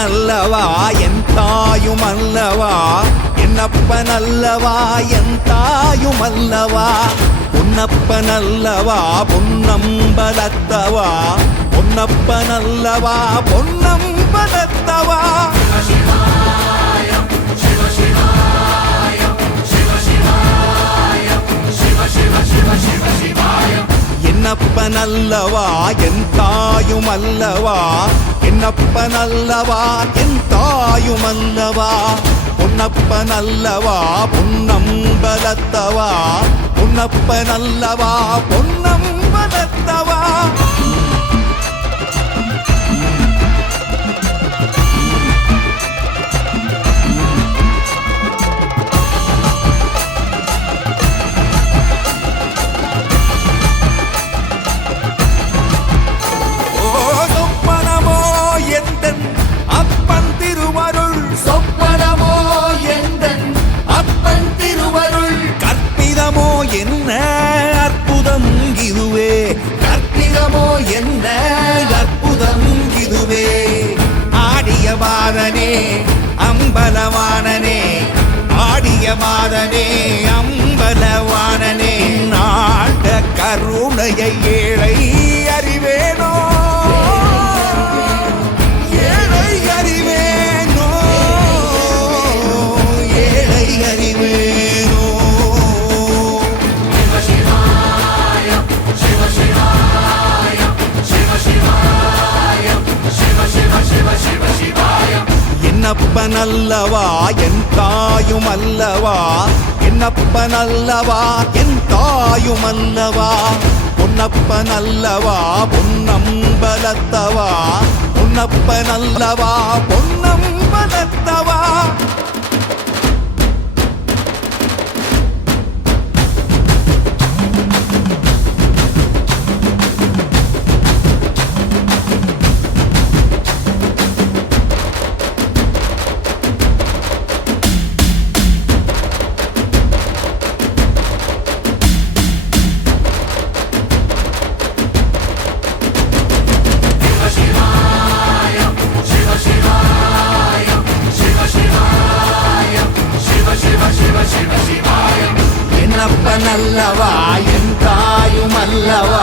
பொன்னப்பனல்லவா என் தாயுமல்லவா என்னப்பனல்லவா என் தாயுமல்லவா பொன்னப்பனல்லவா பொன்னம்பலத்தவா பொன்னப்பனல்லவா பொன்னம்பலத்தவா என்னப்பனல்லவா என் தாயுமல்லவா என்னப்பனல்லவா என் தாயுமல்லவா பொன்னப்பனல்லவா பொன்னம்பலத்தவா பொன்னப்பனல்லவா பொன்னம்பலத்தவா என்ன அற்புதம் இதுவே கற்பிதமோ என்ன அற்புதம் இதுவே ஆடிய மாதனே அம்பலவானனே ஆடிய மாதனே அம்பலவானனே நாட கருணையை ஏழை அறிவேனோ ஏழை அறிவேனோ ஏழை அறிவேனோ என்னப்பனல்லவா என் தாயுமல்லவா என்னப்பனல்லவா என் தாயுமல்லவா பொன்னப்பனல்லவா பொன்னம்பலத்தவா பொன்னப்பனல்லவா பொன்னம்பலத்தவா என்னப்பனல்லவா என் தாயுமல்லவா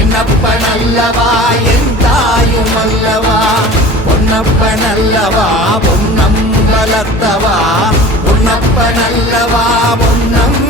என்னப்பனல்லவா என் தாயுமல்லவா பொன்னப்பனல்லவா பொன்னம்பலத்தவா பொன்னப்பனல்லவா பொன்னம்